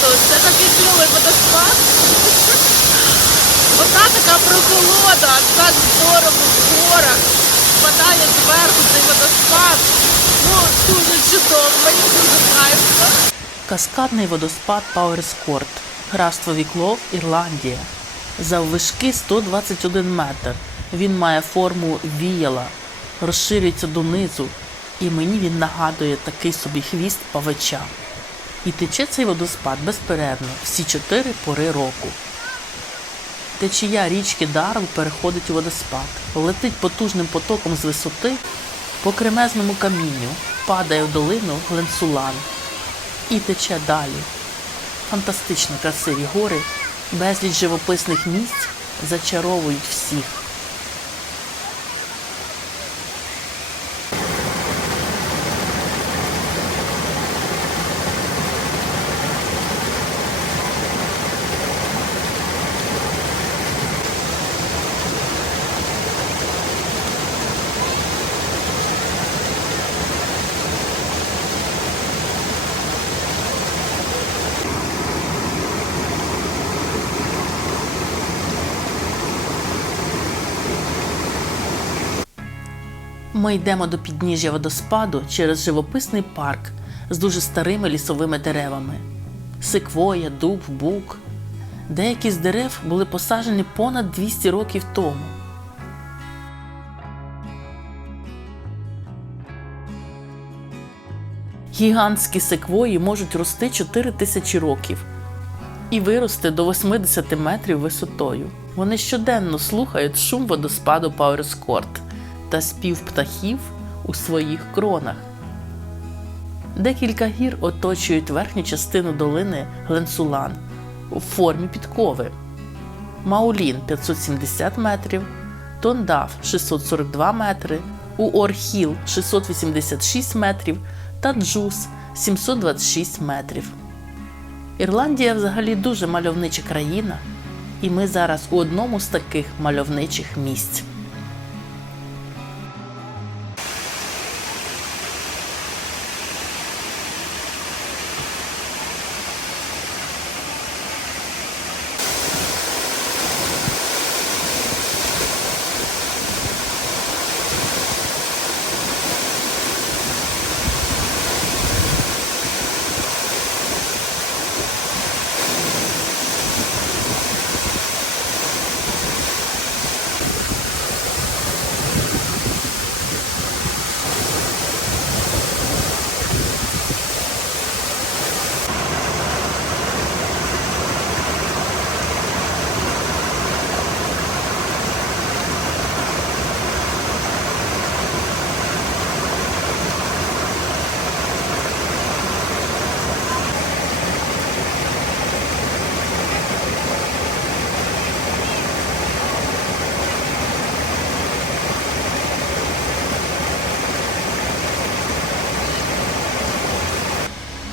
круто! Це такий кльовий водоспад. Вода така прохолода, так здорово в горах. Впадає зверху цей водоспад. Ну, дуже чудово, мені дуже кайфно. Каскадний водоспад Пауерскорт. Графство Віклов, Ірландія. Заввишки 121 метр. Він має форму віяла, розширюється донизу, і мені він нагадує такий собі хвіст павича. І тече цей водоспад безперервно всі чотири пори року. Течія річки Дарл переходить у водоспад, летить потужним потоком з висоти по кремезному камінню, падає в долину Гленсулан і тече далі. Фантастично красиві гори, безліч живописних місць зачаровують всіх. Ми йдемо до підніжжя водоспаду через живописний парк з дуже старими лісовими деревами: секвоя, дуб, бук. Деякі з дерев були посаджені понад 200 років тому. Гігантські секвої можуть рости 4 тисячі років і вирости до 80 метрів висотою. Вони щоденно слухають шум водоспаду Пауерскорт та спів птахів у своїх кронах. Декілька гір оточують верхню частину долини Гленсулан у формі підкови. Маулін 570 метрів, Тондав 642 метри, Уорхіл 686 метрів та Джус 726 метрів. Ірландія взагалі дуже мальовнича країна, і ми зараз у одному з таких мальовничих місць.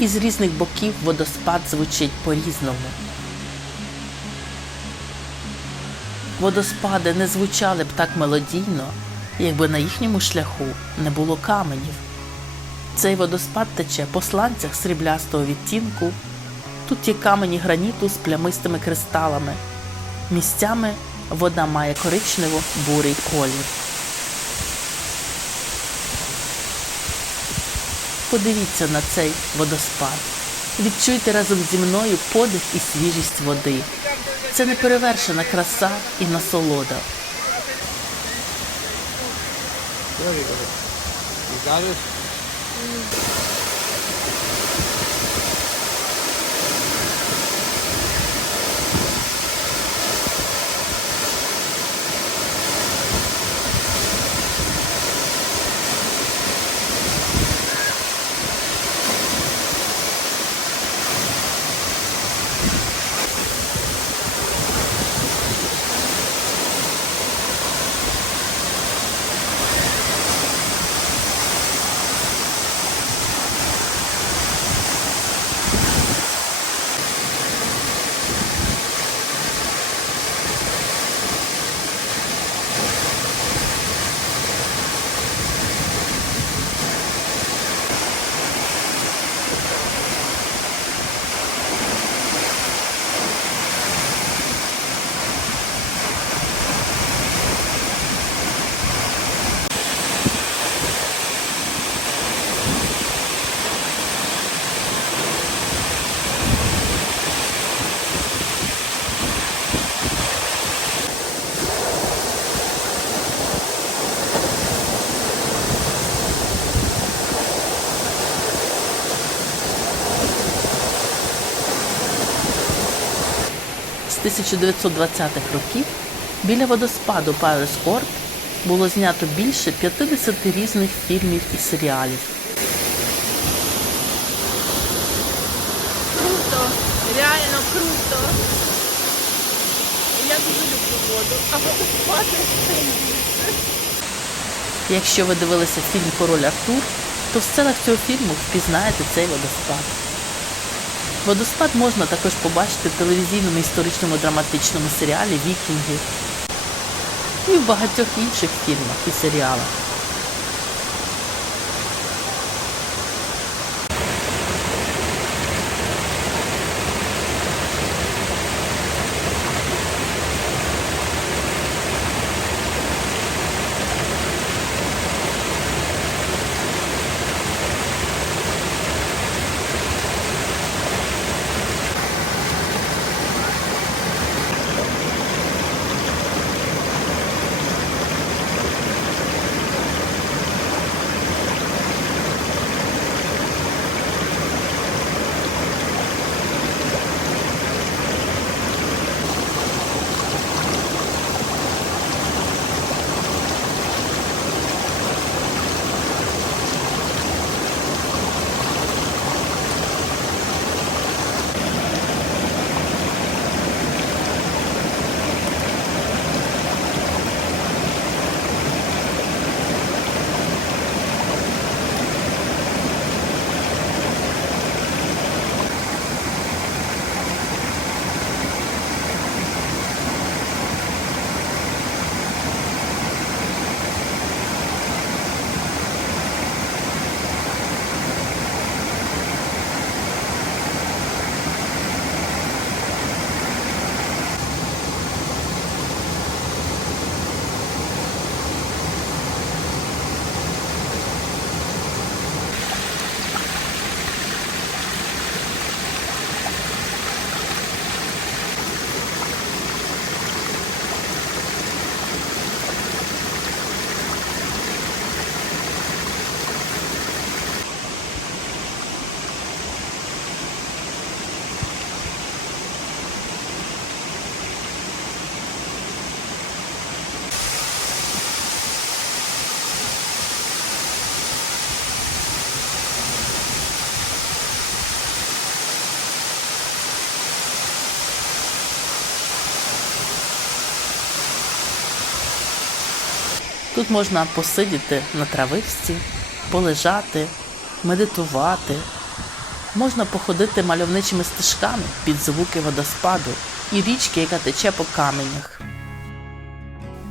Із різних боків водоспад звучить по-різному. Водоспади не звучали б так мелодійно, якби на їхньому шляху не було каменів. Цей водоспад тече по сланцях сріблястого відтінку. Тут є камені граніту з плямистими кристалами. Місцями вода має коричнево-бурий колір. Подивіться на цей водоспад. Відчуйте разом зі мною подих і свіжість води. Це неперевершена краса і насолода. Good. You? 1920-х років біля водоспаду Court було знято більше 50 різних фільмів і серіалів. Круто, реально круто. Я дуже люблю воду, а водоспади тим більше. Якщо ви дивилися фільм Король Артур, то в сценах цього фільму впізнаєте цей водоспад. Водоспад можна також побачити в телевізійному історичному драматичному серіалі Вікінги і в багатьох інших фільмах і серіалах. Тут можна посидіти на травичці, полежати, медитувати. Можна походити мальовничими стежками під звуки водоспаду і річки, яка тече по каменях.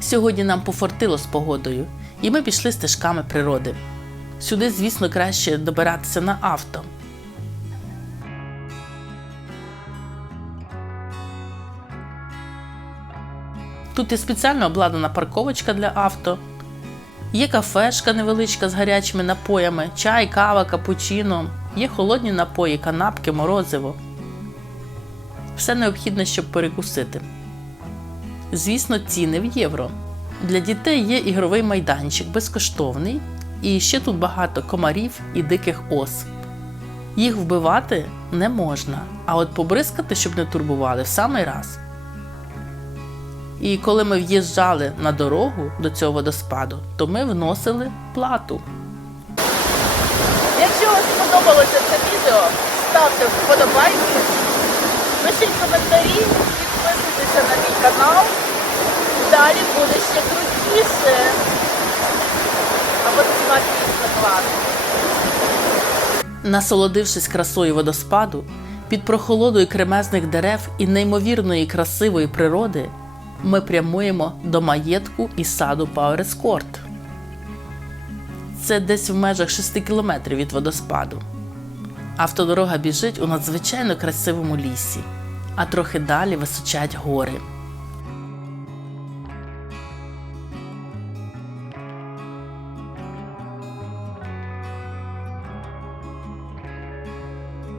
Сьогодні нам пофортило з погодою, і ми пішли стежками природи. Сюди, звісно, краще добиратися на авто. Тут є спеціально обладнана парковочка для авто. Є кафешка невеличка з гарячими напоями, чай, кава, капучино, є холодні напої, канапки, морозиво. Все необхідне, щоб перекусити. Звісно, ціни в євро. Для дітей є ігровий майданчик безкоштовний, і ще тут багато комарів і диких ос. Їх вбивати не можна, а от побризкати, щоб не турбували, в самий раз. І коли ми в'їжджали на дорогу до цього водоспаду, то ми вносили плату. Якщо вам сподобалося це відео, ставте вподобайки, пишіть коментарі, підписуйтеся на мій канал. Далі буде ще крутіше. А от дійсно класно. Насолодившись красою водоспаду, під прохолодою кремезних дерев і неймовірної красивої природи, ми прямуємо до маєтку і саду Пауерскорт. Це десь в межах 6 кілометрів від водоспаду. Автодорога біжить у надзвичайно красивому лісі, а трохи далі височать гори.